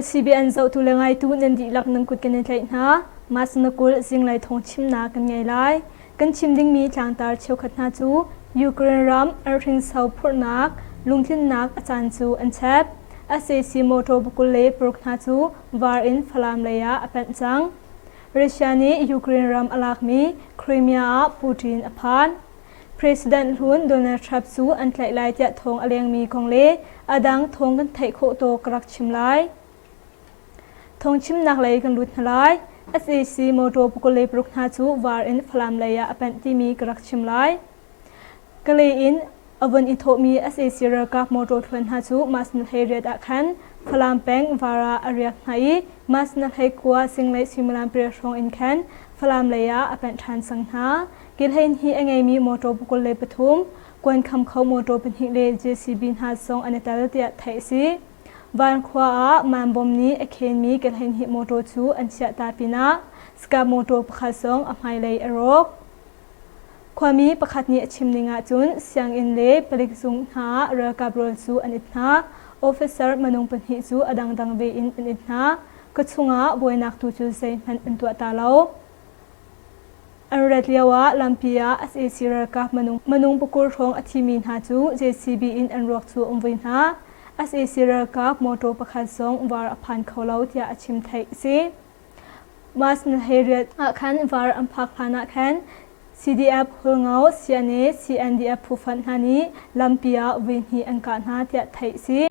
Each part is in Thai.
LCBN zo tu lengai tu nan di lak nang kut kan tlai na mas na kul sing lai thong chim na kan ngai lai kan chim ding mi tlang tar cheu khat na chu Ukraine ram arthing sau phur nak lungthin nak achan chu an chap ACC moto bukul le prok na chu war in phalam leya apan chang Russia ni Ukraine ram alak mi Crimea Putin aphan President Hun Donald Trump chu an tlai lai tia thong aleng mi kong le adang thong kan thai kho to krak chim lai thong chim nak lai kan lut halai SAC moto bukul le prok na chu war in phalam leya apan ti mi krak chim lai kale in avan ithomi SAC ra kap moto thwen ha chu masnal heriat a khan phalam peng wara ariak nai masnal hai kwa singlai simulam pre song in khan phalam leya apan than sang ha kilhain hi angai mi moto bukul le pathum kwan kham khau moto pen hi le JCB ha song anatal tia thai si van khwa a man bom ni akhen mi kilhain hi moto chu an sia ta pina ska moto pakha song amai lei arok kwami pakhat ni achim ninga chun siang in le palik sung ha ra kabrol chu anitna officer manung panhi chu adang dang ve in anitna kachunga boinak tu chu sei man antwa ta lo Anratliawa Lampia SAC ra kap manung pukur thong athimin ha chu JCB in anrok chu umwin ha SAC ra kap moto pakhat song war aphan kholo tia achim thai si masn heriat khan war amphak phana khan CDF hulngau siane CNDF phufan hani Lampia win hi anka na tia thai si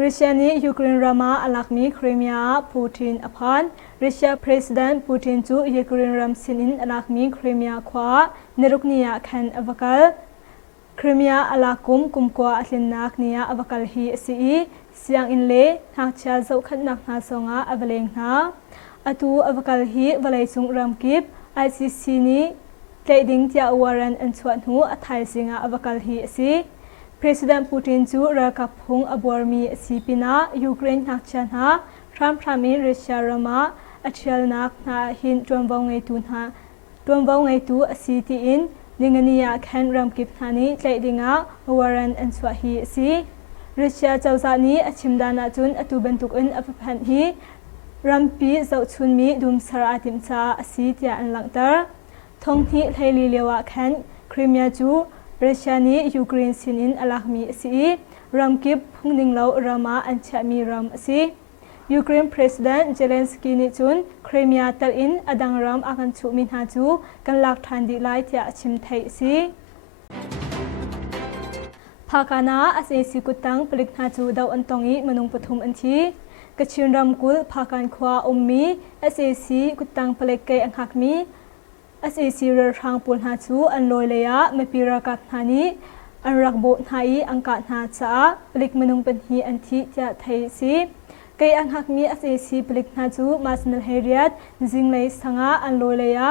Russia ni Ukraine rama alakmi Crimea Putin aphan Russia President Putin chu Ukraine ram sinin alakmi Crimea khwa neruknia khan avakal Crimea alakum kumkwa atlinnak nia avakal hi si siang in le thakcha zo khatnak na songa avaleng na atu avakal hi valai chung ramkip ICC ni tleiding tia waran an chuan hu athai singa avakal hi si President Putin chu ra kaphung abormi si pina Ukraine nakchan ha thami Russia rama achial nak na hin twamwang ngai tu asiti in ningania khan ramkip thani tleidinga waran an chwa hi si Russia chawza ni achimdana chun atu bantuk in aphan hi rampi zau chun mi dum sar atim cha asi tia an langtar thong thi thaili lewa khan Crimea chu Russia ni Ukraine sinin alakmi si ramkip phungning lo rama anchami ram si Ukraine President Zelensky ni chun Crimea tal in adang ram akan chu min ha chu kan lak thandi lai tia achim thai si phakana ACC kutang palik na chu daw antongi manung pathum anthi kachin ram kul phakan khwa ummi SAC kutang palik kai anghakmi SAC ra thang pul ha chu an loi leya mapira ka thani an rakbo thai angka na cha palik manung panhi anthi tia thai si kai anghakmi SAC palik na chu masnal heriat jinglei sanga an loi leya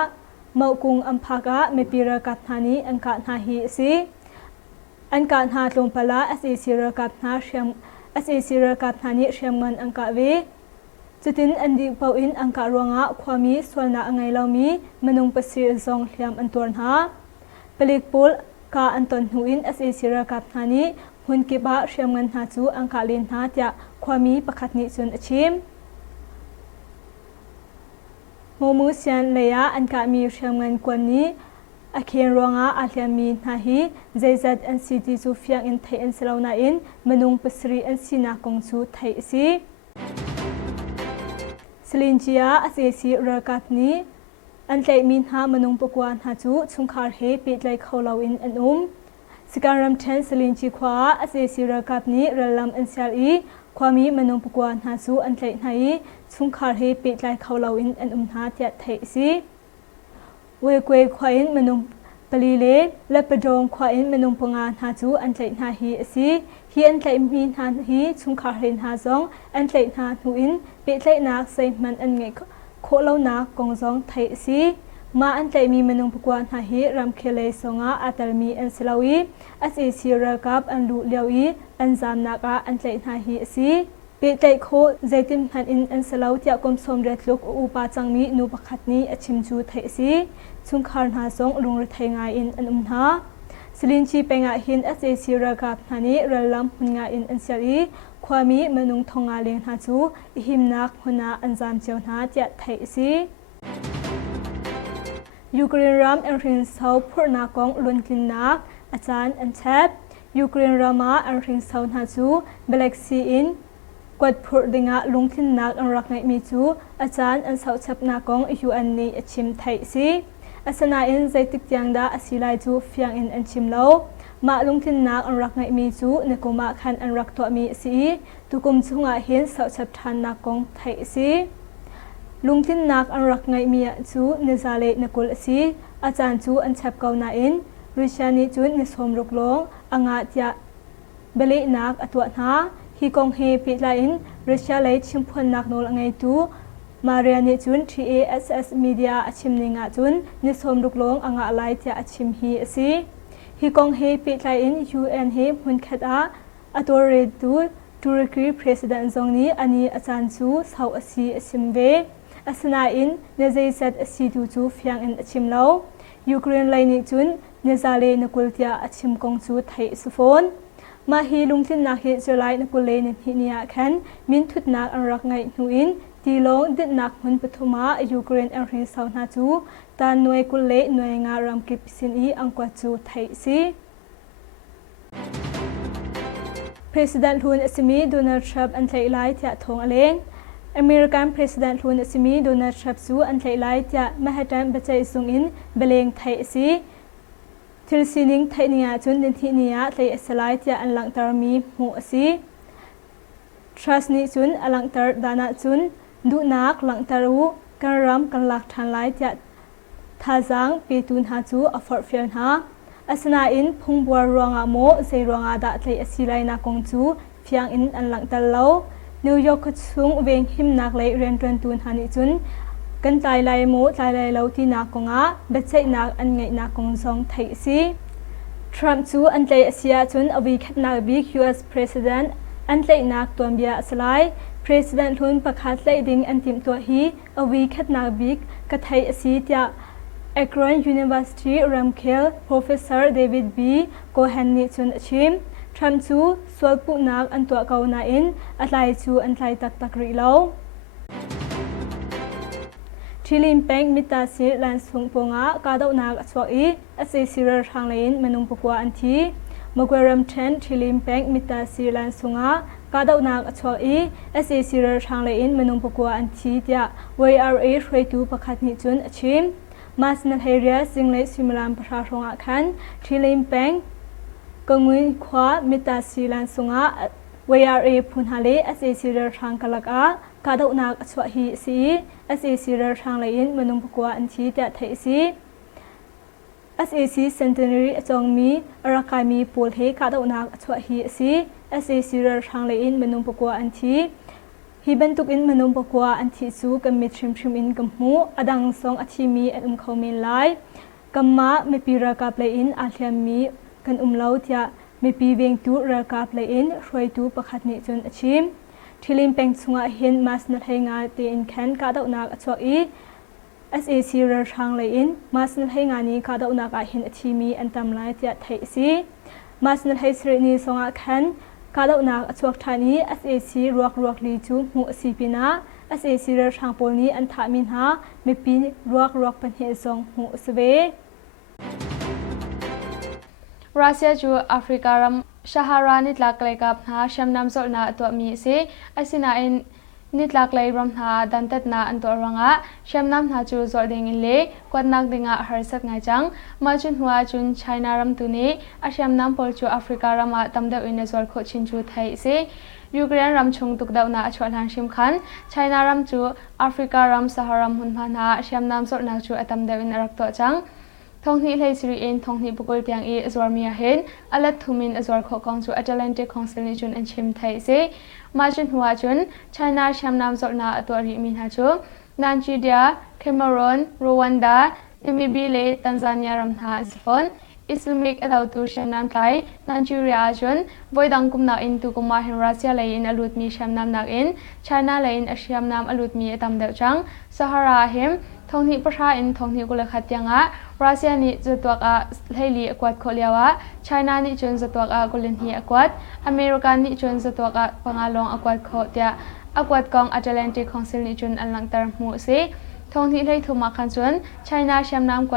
maukung amphaka mapira ka thani angka na hi si anka na tlompala SAC ra ka na shyam SAC ra ka thani shyamngan angka ve chutin andi pauin angka ronga khwami solna angai lomi manung pasir zong hliam antorn ha pelikpol ka anton huin SAC ra ka thani hunki ba shyamngan ha chu angka len ha tia khwami pakhatni chun achim momu sian leya anka mi shyamngan kwani akhen ronga ahlami na hi zaizat NCT chu fiang in thai an salona in manung pasri an sina kong chu thai si Silinjia SAC rakatni antlai min ha manung pakwan ha chu chungkhar he pitlai kholo in anum sikaram then silinji khwa SAC rakatni ralam ansal I khwami manung pakwan ha chu antlai nai chungkhar he pitlai kholo in anum ha tia thai si we kwe khwain manung palile lapadong khwain manung panga ha chu antlai na hi si hi antlai min han hi chungkhar hen ha zong antlai na huin pitlai nak sei man an ngai kholo na kong zong thai si ma antlai mi manung pakwan ha hi ram khele songa atalmi an silawi SAC rakap an lu liawi an zam naka antlai na hi si pitlai kho zaitim han in an silaw tia kom som retluk upa changmi nu pakhatni achim chu thai si chungkhar na zong lung thai ngai in an umna สลินชีเปงะหิน SAC ระกับนานี้ระลำหุนงาอินอันเซียความมีมนุงทงงาเลียงหาจูหิมนักหุนาอันจามเจ้าหน้าจะไทยสิยูเครนรัมเอ็นรินเซาพูนากองลุนกินนักอาจารย์อันเชฟยูเครนรามาเอ็นรินเซาหาจูเบล็กซีอินกวดพูดดิงะลุงกินนักอันรักไงมีจูอาจารย์อันเซาเชฟนากองยูอันนี้ชิมไทยสิอาสนาอินใจติกยังดาอสิไลจูฟียงอินอันชิมโลมาลุงทินนักอันรักไงมีจูเนกุมาคันอันรักตัวมีสีตุกุมจุงอาเห็นสาวชับทันนักกงไทยสีลุงทินนักอันรักไงมีจูเนซาเลนกุลสีอาจารย์จูอันชับเกานาอินริชานิจูเนสมรุกลงอ่างอาจจะเบลีนักอตัวนาฮีกงเฮปิลาอินริชาเลชิมพนนักโนลไงตูมาเรียนจุน TASS Media อาชิมนิงาจุนนิสมรุกลงอ่างอาไลจะอาชิมฮีสีฮีกงเฮปิไลอิน UN เฮมุนขัดอาตัวเรดูตุรกีประธานทรงนี้อันนี้อาจารย์จูสาวอสีชิมเวอาสนาอินเนเซซัดอสีดูจูฟียงอินชิมเลายูเครนไลนิจุนเนซาเลนกุลเตียชิมกงจูไทยสุฟอนมาฮีลุงทินนักเฮจุไลนกุลเลนฮิเนียแคนมินทุดนักอันรักไงนูอินตีลงดิดนักมุนปฐุมายูเครนอันรินสาวนาจูตานหน่วยกุลเลหน่วยงานรำกิบสินอีอังกวาจูไทยซีPresident ลุนสิมีโดนัลด์ทรัมป์อันไทยไลท์จะทงอเลงอเมริกัน President ลุนสิมีโดนัลด์ทรัมป์สูอันไทยไลท์จะมหัศจรรย์บัจจัยสุงอินเบลงไทยซีทิลซินิงไทยเนียจุนดินที่เนียไทยสไลท์จะอันหลังตารมีหัวซีทรัสนิจุนอันหลังตารดานาจุนดูนักหลังตารูกันรำกันหลักทันไลท์จะทาจังปีตุนหาจูอฟอร์ฟิลฮาอาสนาอินพงบัวรวงอาโมเซรวงอาดาไทยอสิไลนากงจูฟียงอินอันหลังตะเลานิวยอร์กซุงเวงหิมนักไลเรียนตุนหานิจุนกันไตไลโมไตไลเลาที่นากงอาเบเจนักอันไงนากงซองไทยซีทรัมป์จูอันไทยอเซียจุนอวิคัดนักบิ๊ก US President อันไทยนักตัวเบียสไลPresident ลุนประกาศไล่ดิ่งอันติมตัวฮีอวิคัดนักบิ๊กกไทยอเซียAkron University Ramkel Professor David B. Cohen ni chun achim Trump chu swalpu nak an tua kauna in atlai chu an tlai tak tak ri lo Thilim peng mita sir lan sung ponga ka dau nak achwa I ase sirar thang lein manung pokwa an thi Mogwaram Chen Thilim peng mita sir lan sunga ka dau nak achwa I ase sirar thang lein manung pokwa an thi tia YRA hreitu pakhat ni chun achimมาสนาเฮียสิงเลสิมลามประชาชนอาคันที่ลิมแปงกงวิขวามิตาสีลันสุงะเวียร์เอพุนฮาเลเอสเอซีเรทางกลักอากาดอุนักสวะฮีซีเอสเอซีเรทางเลนมนุมปกวาอันทีแต่ไทยซีเอสเอซีเซนเทนรีจงมีรักายมีปูลเฮกาดอุนักสวะฮีซีเอสเอซีเรทางเลนมนุมปกวาอันทีฮิบันตุกอินมนุมปกวาอันที่สูกัมมิทริมทริมอินกัมหูอดังสองอธิมีอันเขาเมนไลกัมมาไม่ปีรักาเปลอินอาเทียมีกันเลาเทียไม่ปีเวงตูรักาเปลอินรวยตูประคัดนิจนอชิมที่ลิมเป็งสุงะเห็นมาสนัดให้งานเตียนแคนกาดอุนักอชวอีSAC เรือทางเลอินมาสนัดให้งานนี้กาดอุนักเห็นอธิมีอันตำไลเทียไทยซีมาสนัดให้สรีนีสงะแคนกาดอุนักชวกทานี้ SAC รวกลีจูหัวสีปีนา SAC เรือทางโพลนี้อันถามินหาไม่ปีรวกปัญหาสองหัวสเวรัสเซียจูแอฟริการัมชาฮารานิตลักเลกับหาชัมนำโซลนาตัวมีเสอาศินาอินนิตลักเลรัมหาดันเตตนาอันตัวรังะชัมนำหาจูโซลดิงินเลกวดนักดิงะฮาร์สัตไงจังมาจุนหัวจุนไชนารัมตุนีอาชัมนำพอลจูแอฟริการัมตำเดวินโซลโคชินจูไทยเสยูเครนรัมชงตุกดาวนาชวนหันชิมขันไชนารัมจูแอฟริการัมซาฮารัมหุนพันหาชัมนำโซลนาจูตำเดวินรักตัวจังทงนี้เลยสิริเอ็นทงนี้บุกลเตียงอีจวร์มีเห็นอลัดทุมินจวร์ขกองจูอัตแลนติกคอนสเตลเลชันอันชิมไทยเซมาจุนหัวจุนไชน่าแชมป์นำจดนาตัวริมินฮาจูนันจีเดียเคเมรอนรวันดานามิบิเลตันซานียรัมฮาสฟอนอิสลามิกอดาวตูแชมป์นำไทยนันจีเรียจุนวอยดังกุมนาอินตุกุมาเฮนรัสเซียเลยอินอลุดมีแชมป์นำนักอินไชน่าเลยอินแชมป์นำอลุดมีตามเดวจังซาฮาราเฮม ทงนี้ประชาอินทงนี้กุลขัดยังอ่ะรัสเซียนี่จะตัวกะเฮลีกวาดโคเลียวะไชน่านี่จนจะตัวกะกุลินฮีกวาดอเมริกันนี่จนจะตัวกะปังอาลงกวาดโคเตียกวาดกองแอตแลนติกคอนซิลนี่จนอันหลังตารมูสิทงที่เลยทุมาคันส่วนไชน่าเชียมน้ำก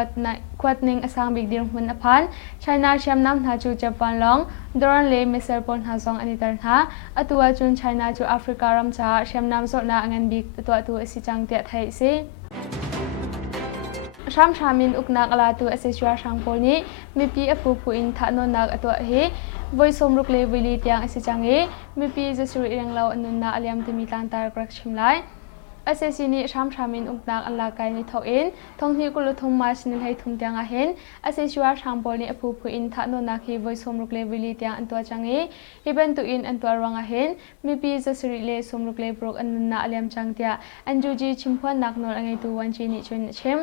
วาดนิงอสังบิกดิงหุ่นอภันไชน่าเชียมน้ำหาจูเจแปนลองดรันเลมิเซอร์ปนหาซองอันนี้ตารหาตัวจุนไชน่าจูแอฟริการัมชาเชียมน้ำสดนาเงินบิกตัวสิจังเตียไทยสิชามชามินอุกนักลาตัวเอเซชัวช่างโพนี้มีปีอภูอินทานนักตัวเฮวัยสมรุกเลวิลิตยังเอเซจังเฮมีปีจะสุริยังเราอนุนาอเลียมที่มีตานตากรักชิมไลเอเซซินีชามชามินอุกนักอัลลากายนิทอินทงที่กุลทุมมาชนิดให้ทุมเตียงอาเห็นเอเซชัวช่างโพนี้อภูอินทานนักเฮวัยสมรุกเลวิลิตยังอันตัวจังเฮฮิบันตุอินอันตัวรังอาเห็นมีปีจะสุริเลสมรุกเลบรุกอนุนาอเลียมจังเตียอันจูจีชิมพวนนักนอลอังไงตัววันจีนิชนชิม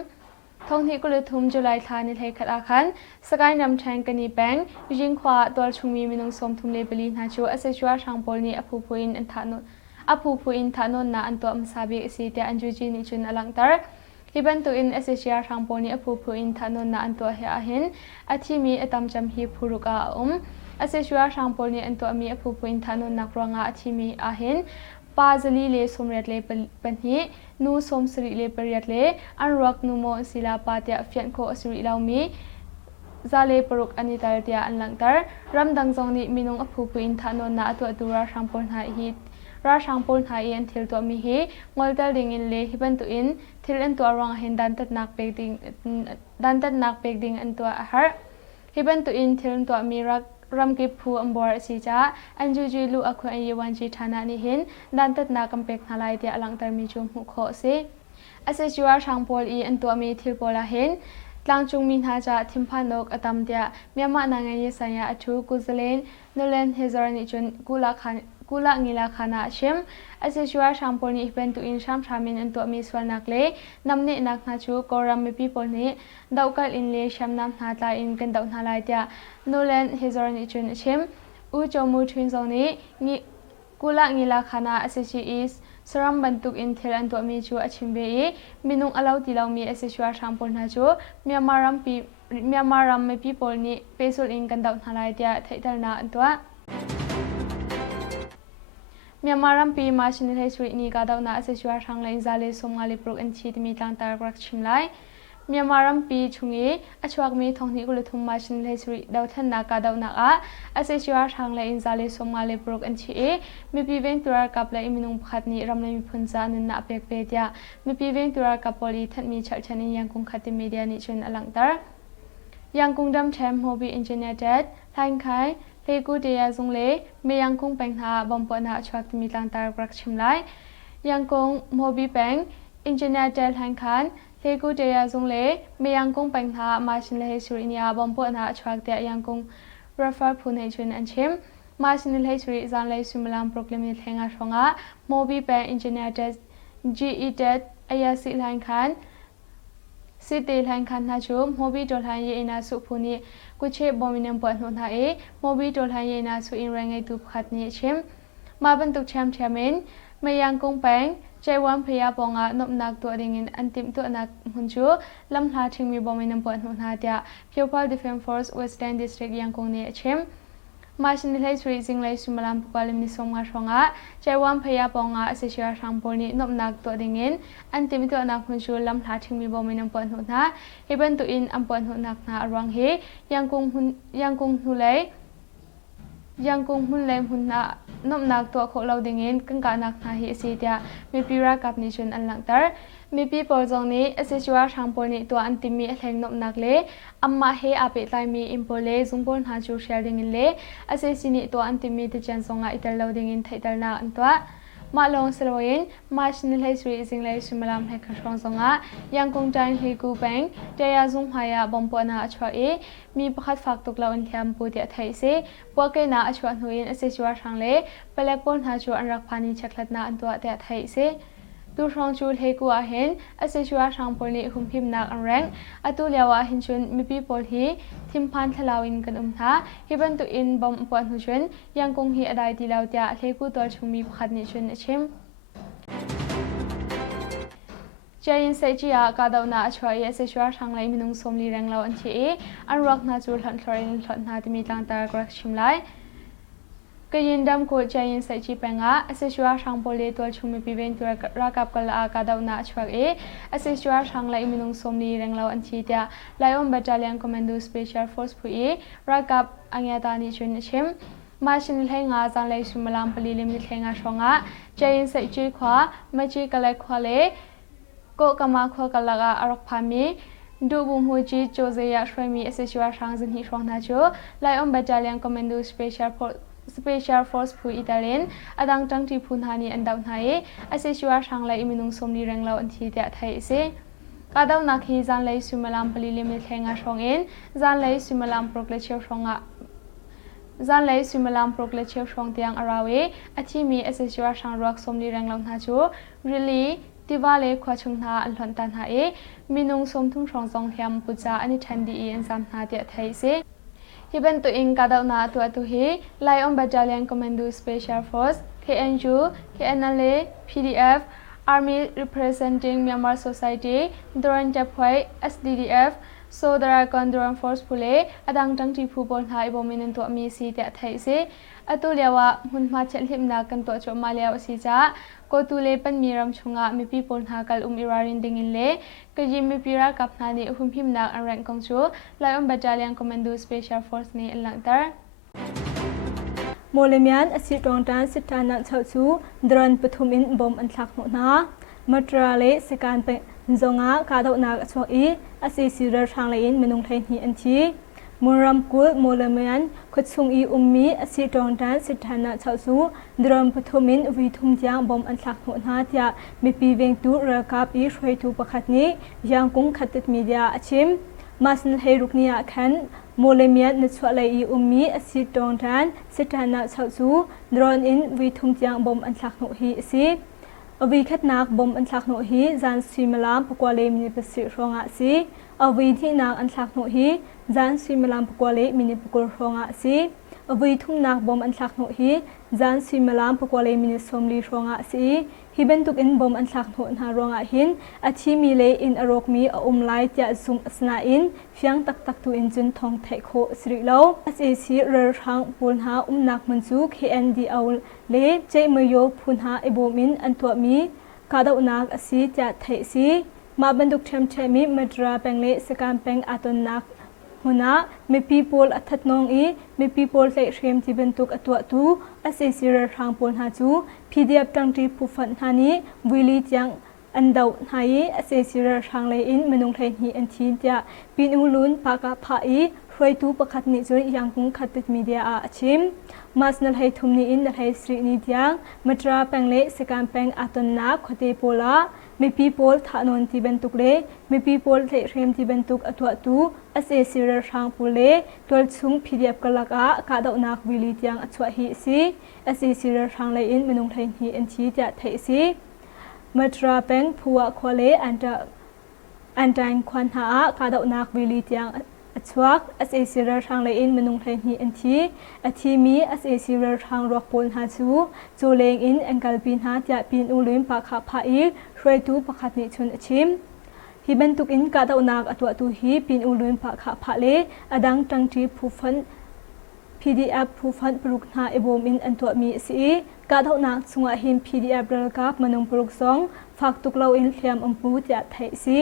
ทงที่กุลทุมจุลัยทานิเทขัดอาคันสกายนำแทงกันนีแบงยิงขวาตัวชุมีมินงสมทุมเลเบลีนาชูอาเซชัวช่างโพนี้อภูอินอันทานนนาอันตัวมสาบิสีเตียอันจูจีนิจุนอลังตารฮิบันตุอินอาเซชัวช่างโพนี้อภูอินทานนนาอันตัวเฮอาเห็นอาทิมีอตัมจำฮีพูรุกอาอาเซชัวช่างโพนี้อันตัวมีอภูอินทานนนักรองอาทิมีอาเห็นปาจลีเลสมเรียดเลเป็นฮีนูสมสริเลเปรียดเลอันรักนูโมศิลาปาเตียเฟียนโคสริลาวมีซาเลปรุกอันนิตาเตียอันหลังตารรำดังจงนี้มินงอภูอินทานนนาตัวดูราชังปนหาฮีราชังปนหาเอ็นทิลตัวมีฮีงอลเตลิงอินเลฮิบันตุอินทิลอันตัวรังเห็นดันตัดนักเปกดิงอันตัวอาหารฮิบันตุอินทิลตัวมีรักรำกิบผู้อัมบอร์สีจ้าอันจูจีลูอควายวันจีฐานะนี้เห็นดันตัดนักำเป็กนาลายเตียหลังตารมีจุมหุโคสิอาเซชัวช่างโพลีอันตัวมีทิลโพลาเห็นหลังจุงมีนาจาทิมพานกอตัมเตียเมียมานางเงียสัญญาชูกุซเลนนูเลนเฮซาร์นิจุนกุลางิลาคานาชิมอาเซชัวช่างโพลีเป็นตุอินชามชามินอันตัวมีสวนนักเลนำเนนักนาชูกอรัมมีปีโพนี้ดาวกัลอินเลชามน้ำนาตาอินกันดาวนาลายเตียนูเลนเฮซาร์นิจุนชิมอูจมูทวินซองนี้กุลางิลาคานาอาเซชีอิสสรัมบันตุกอินเทลอันตัวมีจูอาชิมเบย์มินุงอลาวติลาวมีอาเซชัวช่างโพนาจูเมียมารัมไม่ปีโพนี้เปสุลอินกันดาวนาลายเตียไทยตานาอันตัวเมียมารัมปีมาชินิเทสุรินีกาดาวนาอาเซชัวช่างไลน์ซาเลสมงาลิปรุกอันชีที่มีตังตากรักชิมไลเมียมารัมปีชุงเออชวกมีทองนี้กุลทุมมาชินเลสุริดาวทันนากาดาวนาอาเซชัวช่างไลน์ซาเลสมงาลิปรุกอันชีมีปีเวนตุรากับไลมินุงพัดนี้รำเลยมีพุนจานินนาเปกเปียมีปีเวนตุรากับปอลีทัดมีเชิดชันยังคงขัดมีเดียนิชนอลังตารยังคงดำแชมโฮบีอินเจเนียร์เจ็ดทางไข่เลกูเดียซงเลไม่ยังคงเป็นหาบอมปนาชวักมีตังตากรักชิมไลยังคงโฮบีเป็นอินเจเนียร์เจ็ดทางไข่เลกูเดียซงเลไม่ยังคงเป็นหามาชินเลสุรินียบอมปนาชวักเดียยังคงรัฟาพูนให้ชวนอันชิมมาชินเลสุริจานเลสุมลามโปรแกรมนี้แทงอาชงะโฮบีเป็นอินเจเนียร์เจ็ดGEเจ็ดอายาสิทางไข่สิทธิ์ทางคันนาชูมโฮบีโดลไฮเยนาสุพูนีกุเชบอมินัมปอนหุนหาโฮบีโดลไฮเยนาสุอินแรงไอตุขัดนี้ชิมมาบรรทุกแชมเมนไม่ยังคงแปงใจวันพยาปองนบนักตัวดิ่งอันติมตัวนักหุ่นชูลำหาถึงมีบอมินัมปอนหุนหาเดียพิวพาลดิเฟนฟอร์สเวสเทิร์นดิสตริกยังคงนี้ชิมมาชินเลสรีซิงเลสุมาลามปกาลิมิสงมาชงใจวันพยาปองอาเซชัวช่างโพนี้นบนักตัวดิ่งอันติมตัวนักหุ่นชูลำหาถึงมีบอมินัมปอนหุนหาฮิบันตุอินอัมปอนหุนนักนาอรังเฮยังคงหุ่นเลมหุ่นนานบนักตัวโคเราดิ่งกังกานักนาเฮซีเดียมีปีรักกับนิชนอันหลังตารมีปีปอจงนี้เอเซชัวช่างโพนี้ตัวอันติมีแทงนบนักเลอัมมาเฮอาเปตไลมีอิมโพเลซุงปนหาจูเชียดิ่งเลเอเซซินีตัวอันติมีติจันทรงอิตาลาวดิ่งไทยตานาอันตัวมาลงสโลวินมาชินเลสรีซิงเลสุมลามเฮคัชองซงยังคงใจเฮกูแบงเดียซุงหายาบอมปนาอัชวามีประคัดฝากตกลาวันเทียมปูเดียไทยเซพวกเกนาอัชวานุอินเอเซชัวช่างเลเปลกปนหาจูอันรักพานิชักลัดนาอันตัวเดียไทยเซดูช่องจูเฮกูอาเห็นเอเซชัวช่างปนีหุมพิมนักอันแรงอตุเลียวาหินชุนมีปีปอลฮีทิมพันทลาวินกันท่าฮิบันตุอินบอมปอนหุชนยังคงฮีอดายดีลาวเดียเฮกูตัวชุมมีพัดนิชนชิม เจยินเซจิอาการดาวนาช่วยเอเซชัวทางไลมินุงสมลีแรงเราอันที่อันรักนาจูหลันทรินหลันนาที่มีต่างตากรักชิมไลก็ยินดำกูเจยินเซจิเป็งอาเอเซชัวทางโพลีตัวชุมพิเวนตัวรักกับกลาการดาวนาช่วยเอเซชัวทางไลมินุงสมลีแรงเราอันที่เดียไลออนบัตเตอร์เลียนคอมมานโดสเปเชียลฟอร์สผู้รักกับอังยาตานิชุนชิมมาชินเฮงาจันเลยสุมลามปลีลิมิเฮงาชงาเจยินเซจิขวามาจีกะเลขวาเลก็กำมาขวากลาอารกพามีดูบุมหูจีโจเซียช่วยมีเอเซชัวทางจินฮิชวงนาจูไลออนบัตเตอร์เลียนคอมมานโดสเปเชียลฟอร์สผู้อิตาเลียนอดังจังที่พูนหานีอันดาวไทยเอเซชัวทางไลมินุงสมลีแรงเราอันที่เดียไทยเซกาดาวนักฮีจันเลยสุมลามปลีลิมิเฮงาชงอินจันเลยสุมลามโปรเกลเชียวชงะจันเลยสุมลามโปรเกลเชียวชงเตียงอาราเวอธิมีเอเซชัวทางรักสมลีแรงเรานาจูรีลีที่ว่าเล็กขวาชงนาอันหลันตันหามีนุงสมทุ่งชงจงเทียมปุจจาอันนี้ทันดีอันจำนาเดียไทยเซฮิเป็นตัวเองกาดาวนาตัวตุฮีไลออนบัตเตอร์เลียนคอมมานโดสเปเชียลฟอร์ส KNU KNLA PDF Army Representing Myanmar Society Doran Japwai SDDF Sodara Gondoran Force Pule Adang Tang Ti Phu Bon Hai Bomin to Mi Si Te Thai Se Atulewa Hun Ma Chelhim Na Kan To Cho Malia Si Cha Ko Tule Pan Miram Chunga Mi Pi Pon Ha Kal Irarin Dingin Le Kaji Mi Pira Kapna Ni Hum Him Na An Rank Kong Chu Lion Battalion Commando Special Force Ni Lang Tar โมเลเมียนอสิตรองตานสิทธานักชาวชูดรันปฐุมินบอมอันทักหนุนามาตราเลสการเป็นจงอาการดนาชอีอสิสิรทางเลนเมนุงไทยนีอันทีมูรัมกุลโมเลเมียนขุดซุงอีอุมมีอสิตรองตานสิทธานักชาวชูดรันปฐุมินวิทุมจางบอมอันทักหนุนาที่มีปีเวงตูระกับอีช่วยตูประคัดนี้ยังคงขัดติดมีเดียชิมมาสนให้รุกนี้ขันโมเลเมียนนชวเลอีอุมมีอสิตรองตานสิทธานักชาวชูดรันอินวิทุมจางบอมอันทักหนุฮีสิอวีคัดนักบอมอันทักโนฮีจันซีมลามปกวาเลมินิปสิรองอาซีอวีที่นักอันทักโนฮีจันซีมลามปกวาเลมินิปกุรองอาซีอวีทุ่มนักบอมอันทักโนฮีจันซีมลามปกวาเลมินิสมลีรองอาซีฮิเบนตุกอินบอมอันทักโนหารองอาหินอาชีมีเลอินอรกมีอุมไลจะซุมอสนาอินเฟียงตักตักตุอินจุนทองเทโคสริโลอาซีเรรังปูนหานักมันจู KND เอาเลเจมโยพูนหาอิบมินอันตัวมีกาดาวนักอาซีจะไทยซีมาบรรดุกเทมเชมีมาดราแปงเลสการแปงอาตนักหัวหน้ามีปีโพลอัฐนองมีปีโพลเตะเรียมที่บรรทุกอัตัวตูอาศัยสิรทางปูนหาจูพีเดียบตั้งที่ผู้ฟันหานี้วิลิจังอันดาวหายอาศัยสิรทางเลยอินมนุงไทยนี้อันทีจะปีนูลุนปากาพายช่วยตูประคัดนิจุนยังคงขัดติดมีเดียอาชิมมาสนัลให้ทุมนี้อินนัลให้สรีนิดยังมาตราแปงเลสการแปงอาตนักขเตโพลามีปีโพลทานนที่บรรทุกเลมีปีโพลเทเรียมที่บรรทุกอัตัวตูอาศัยสิรทางปูเลตัวชุงพีเดียบกลักกาดาวนักวิลิยังอัจฉริซีอาศัยสิรทางเลยอินมนุงไทยนี้อันทีจะไทยซีมาตราแปงผัวควาเลอันดังควันหากาดาวนักวิลิยังชวักอาศัยสิรทางเลยอินมนุงไทยนี้อันทีอาทิมีอาศัยสิรทางรอกปนหาจูโจเลงอินอังกาลปินหาจะปินอุลิมปากขาพายช่วยตูประคัดนิชุนชิมฮิบันตุกอินกาดาวนักตัวตูฮีปินอุลิมปากขาพาเลอดังตังทีผู้ฟัน PDF ผู้ฟันปลุกหาเอบมินอันตัวมีสีกาดาวนักสงหิม PDF เรลกับมนุงปลุกสองฝากตุกเราอินเทียมอัมพูจะไทยสี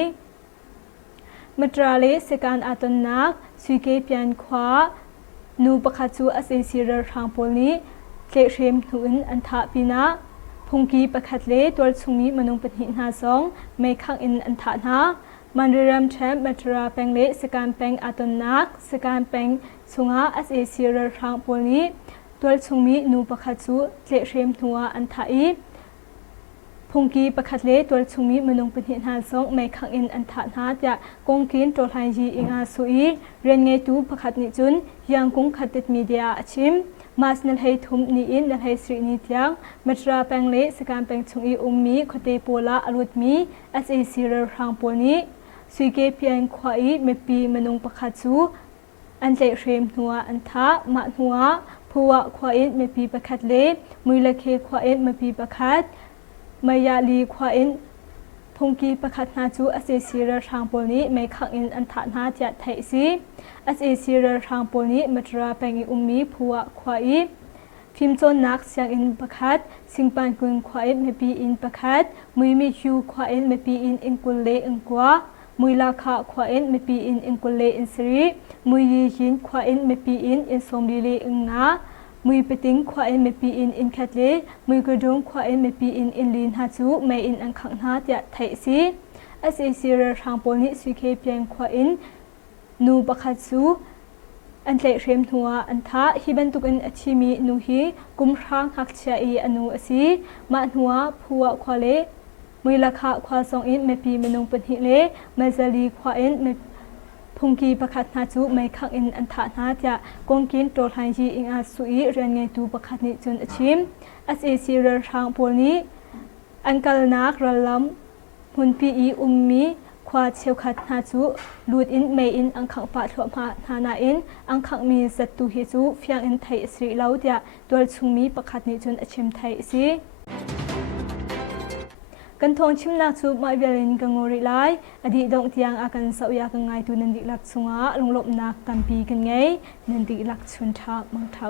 มาตราเลสการอาตนักสุเกเปียนขวานูประคัดจูอาศัยสิรทางปนี้เกเรมทุนอันทาปินาพงกีประคัดเลตัวชุมีมนุงปฏิหาสองไม่ขังอินอันทานามันเริ่มแชมมาตราแปงเลสการแปงอาตนักสการแปงสุงาอาศัยสิรทางปนี้ตัวชุมีนูประคัดจูเกเรมทัวอันทาอีพงกีประคัดเลตัวชุมีมนุงปฏิหาสองไม่ขังอินอันทานาจะกงกินตัวไทยจีอิงอาสุยเรียนไงตูประคัดนิจุนยังคงขัดติดมีเดียชิมมาสนัลให้ทุมนีอินนัลให้สรีนิตยังมาตราแปงเลสการแปงชงอีอุมมีขเตโปลาอรุดมีอาศัยสิรทางปนี้สุเกเพียงขวายเมปีมนุงประคัดจูอันเจเรมหัวอันทามาหัวผัวขวายเมปีประคัดเลมุยละเคขวายเมปีประคัดมายาลีควาอิน พงกีประคัดนาจูอเซซีเรทางโปนี้ไม่ขังอินอันฐานหาจัดไทยซีอเซซีเรทางโปนี้มัตราแปงอุมีผัวควายฟิมโจนนักเสียงอินประคัดสิงปันกุนควายไม่ปีอินประคัดมุยมีคิวควายไม่ปีอินอิงกุลเลอิงกัวมุยลาคาควายไม่ปีอินอิงกุลเลอินสรีมุยยีหินควายไม่ปีอินอินสมลีเลอิงนามุยเปติงควายไม่ปีอินอินแคทเลมุยกระดงควายไม่ปีอินอินลินฮัจูไม่อินอันขังหาจัดไทยซีSAC เรือทางโปนิสุเคเพียงควาอินนูบักฮัตซูอันเตะเรียมหัวอันท้าฮิบันตุกันอชิมีนูฮีกุมร่างหักเชียอีอนูอสีมาหัวผัวควาเลมุยราคาควาซองอินเมปีเมนุงเป็นฮิเลเมซาลีควาอินเมพงกีประคัดนาจูไม่ขังอินอันท้านาจะกงกินตัวไทยจีอิงอาสุอีเรียนไงตูประคัดนิจุนอชิม SAC เรือทางโปนิอันกัลนักระลำหุ่นปีอีมีควาเชียวขัดนาจูลูดอินไม่อินอังขังปะถั่วมาหานาอินอังขังมีสัตตุฮิจูเฟียงอินไทยสิริเลาเดียตัวชุงมีประคัดนิจุนอชิมไทยสิกันทงชิมนาจูมาเวลินกังโงริไลอดีตดงเตียงอากันสาวยากังไงตูนันดิลักซุงะลงลบนักกันปีกันไงนันดิลักชุนทามังเท้า